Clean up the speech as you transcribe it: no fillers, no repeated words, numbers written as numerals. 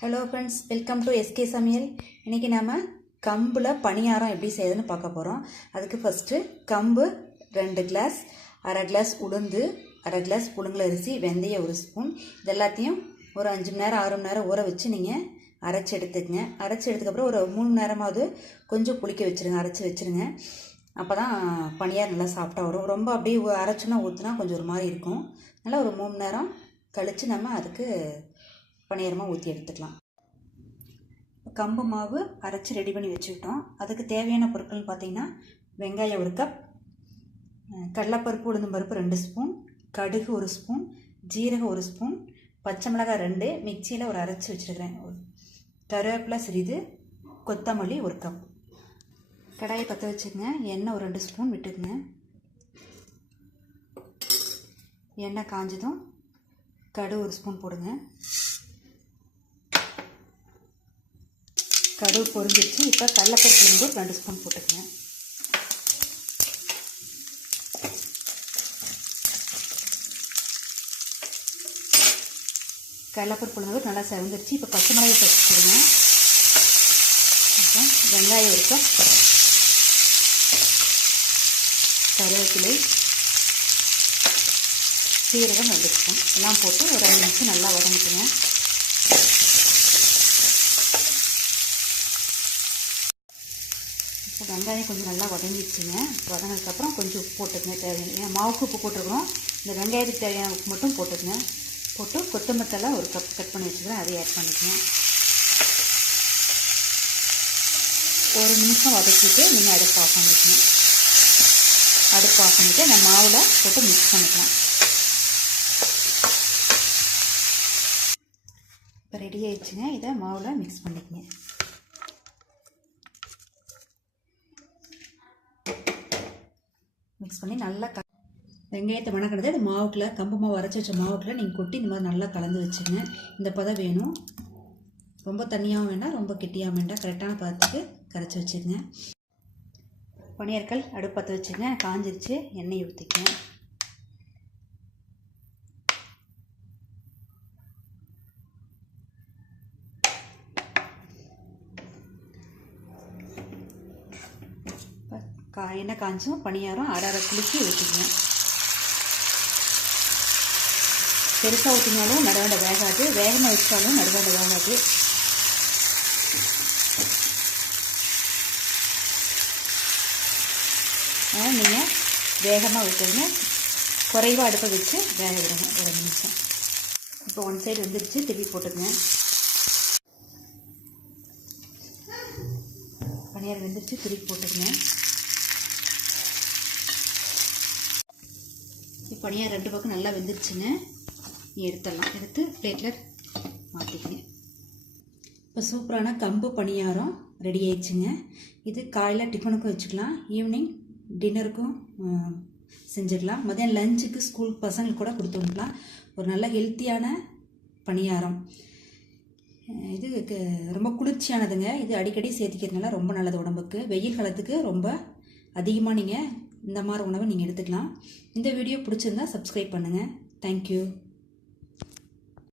Hello friends, welcome to SK சமையல். இன்றைக்கி நம்ம கம்பில் பனியாரம் எப்படி செய்யுதுன்னு பார்க்க போகிறோம். அதுக்கு ஃபஸ்ட்டு கம்பு 2 கிளாஸ், அரை கிளாஸ் உளுந்து, அரை கிளாஸ் புழுங்கல் அரிசி, வெந்தயம் 1 ஸ்பூன், இது எல்லாத்தையும் ஒரு 5 மணி நேரம் 6 மணி நேரம் ஊற வச்சு நீங்கள் அரைச்சி எடுத்துக்கங்க. அரைச்சி எடுத்துக்கப்புறம் ஒரு 3 மணி நேரமாவது கொஞ்சம் புளிக்க வச்சுருங்க, அரைச்சி வச்சுருங்க. அப்போ தான் பனியாரம் நல்லா சாஃப்டாக வரும். ரொம்ப அப்படியே அரைச்சோன்னா ஊற்றுனா கொஞ்சம் ஒரு மாதிரி இருக்கும். நல்லா ஒரு 3 மணி நேரம் கழித்து நம்ம அதுக்கு பனியாரமாக ஊற்றி எடுத்துக்கலாம். கம்பு மாவு அரைச்சி ரெடி பண்ணி வச்சுக்கிட்டோம். அதுக்கு தேவையான பொருட்கள் பார்த்திங்கன்னா, வெங்காயம் 1 கப், கடலைப்பருப்பு உளுந்தம் பருப்பு 2 ஸ்பூன், கடுகு 1 ஸ்பூன், ஜீரகம் 1 ஸ்பூன், பச்சை மிளகாய் 2, மிக்சியில் ஒரு அரைச்சி வச்சுருக்கிறேன், கருவேப்பிலை சிறிது, கொத்தமல்லி 1 கப். கடாயை பற்ற வச்சுக்கங்க. எண்ணெய் ஒரு 2 ஸ்பூன் விட்டுக்குங்க. எண்ணெய் காஞ்சதும் கடுகு 1 ஸ்பூன் போடுங்க. கடுகு பொரிஞ்சிருச்சு. இப்போ கடலைப்பருப்பு உளுந்து 2 ஸ்பூன் போட்டுக்கங்க. கடலைப்பருப்பு உளுந்து நல்லா செவந்துருச்சு. இப்போ பச்சை மிளகாய் வச்சுக்கிடுங்க. அப்புறம் வெங்காயம் 1 கப், கருவேப்பிலை, சீரகம் 2 ஸ்பூன் எல்லாம் போட்டு ஒரு 5 நிமிஷம் நல்லா வதங்கிட்டுங்க. இப்போ வெங்காயம் கொஞ்சம் நல்லா வதங்கிடுச்சுங்க. வதங்கினதுக்கப்புறம் கொஞ்சம் உப்பு போட்டுக்கங்க. தேவையான மாவுக்கு உப்பு போட்டுருக்கணும். இந்த வெங்காயத்துக்கு தேவையான உப்பு மட்டும் போட்டுக்கங்க. போட்டு கொத்தமல்லி 1 கப் கட் பண்ணி வச்சுக்கிறேன், அதை ஆட் பண்ணிக்கங்க. ஒரு நிமிஷம் வதக்கிட்டு நீங்கள் அடுப்பு ஆஃப் பண்ணிக்கணும். அடுப்பு ஆஃப் பண்ணிவிட்டு அந்த மாவில் போட்டு மிக்ஸ் பண்ணிக்கலாம். இப்போ ரெடி ஆயிடுச்சுங்க. இதை மாவில் மிக்ஸ் பண்ணிக்கங்க. மிக்ஸ் பண்ணி நல்லா வெங்காயத்தை வணக்கிறது அது மாவுக்குள்ள, கம்பு மாவு அரைச்சி வச்ச மாவுக்குள்ள நீங்கள் கொட்டி இந்த மாதிரி நல்லா கலந்து வச்சுங்க. இந்த பதம் வேணும். ரொம்ப தண்ணியாகவும் வேண்டாம், ரொம்ப கெட்டியாகவும் வேண்டாம். கரெக்டான பதத்துக்கு கரைச்சி வச்சுருங்க. பனியார்கள் அடுப்பு பற்ற வச்சுங்க. காஞ்சிருச்சு. எண்ணெய் ஊற்றிக்கங்க. எண்ணெய் காஞ்சும் பனியாரம் அரை குளிச்சு ஊற்றிக்கணும். பெருசாக ஊற்றினாலும் நடுவாண்ட வேகாது, வேகமாக வச்சாலும் நடுவாண்ட வேகாது. அதனால் நீங்கள் வேகமாக ஊற்றுங்க. குறைவாக அடுப்பை வச்சு வேக விடுங்க ஒரு 2 நிமிஷம். இப்போ 1 சைடு வந்துருச்சு, திருப்பி போட்டுக்கங்க. பனியாரம் வெந்துருச்சு, திருப்பி போட்டுக்கங்க. பனியாரம் 2 பக்கம் நல்லா வெந்துருச்சுங்க. எடுத்துடலாம். எடுத்து பிளேட்டில் மாற்றிக்கங்க. இப்போ சூப்பரான கம்பு பனியாரம் ரெடி ஆயிடுச்சுங்க. இது காலையில் டிஃபனுக்கும் வச்சுக்கலாம், ஈவினிங் டின்னருக்கும் செஞ்சுக்கலாம், மதியம் லஞ்சுக்கு ஸ்கூல் பசங்களுக்கு கூட கொடுத்து விடலாம். ஒரு நல்ல ஹெல்த்தியான பனியாரம். இது ரொம்ப குளிர்ச்சியானதுங்க. இது அடிக்கடி சேர்த்திக்கிறதுனால ரொம்ப நல்லது உடம்புக்கு. வெயில் காலத்துக்கு ரொம்ப அதிகமாக நீங்கள் இந்த மாதிரி உணவை நீங்கள் எடுத்துக்கலாம். இந்த வீடியோ பிடிச்சிருந்தா சப்ஸ்கிரைப் பண்ணுங்கள். தேங்க்யூ.